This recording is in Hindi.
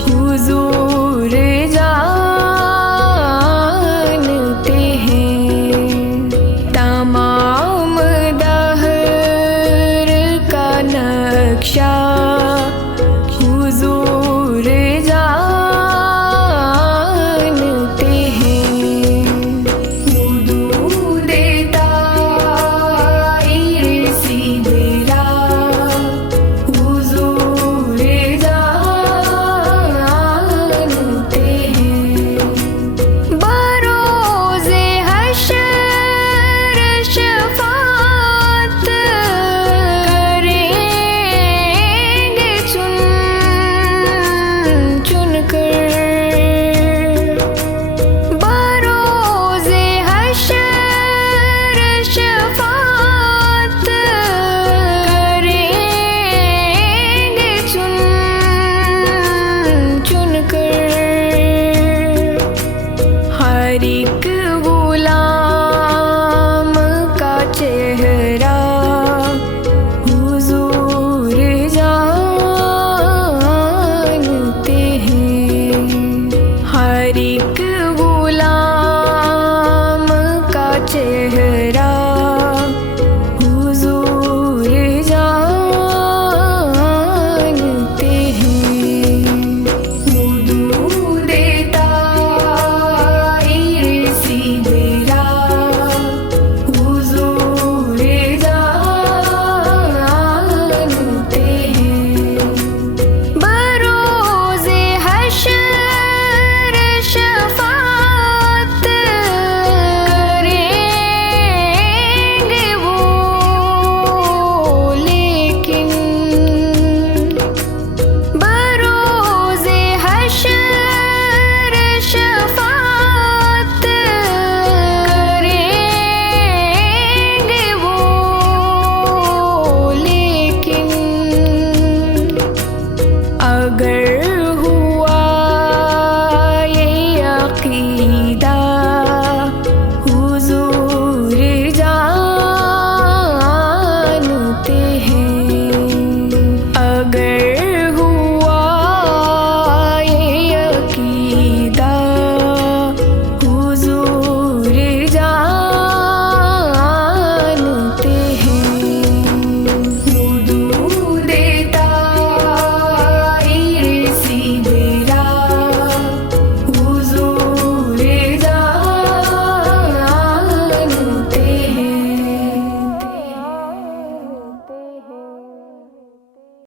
हुजूर जानते हैं तमाम दहर का नक्शा। हुजूर जानते हैं वजूद ताहिर सीदरा। हुजूर जानते हैं बरोज़े हश्र शफ़ाअत करेंगे चुन चुन कर। बरोज़े हश्र शफ़ाअत करेंगे चुन चुन कर। हर एक गुलाम का चेहरा हुजूर जानते हैं। हर एक गुलाम का चेहरा हुजूर जानते हैं। वजूद ताहिर सीदरा। हुजूर जानते हैं बरोज़े हश्र शफ़ाअत करेंगे वो, लेकिन बरोज़े हश्र शफ़ाअत करेंगे वो, लेकिन अगर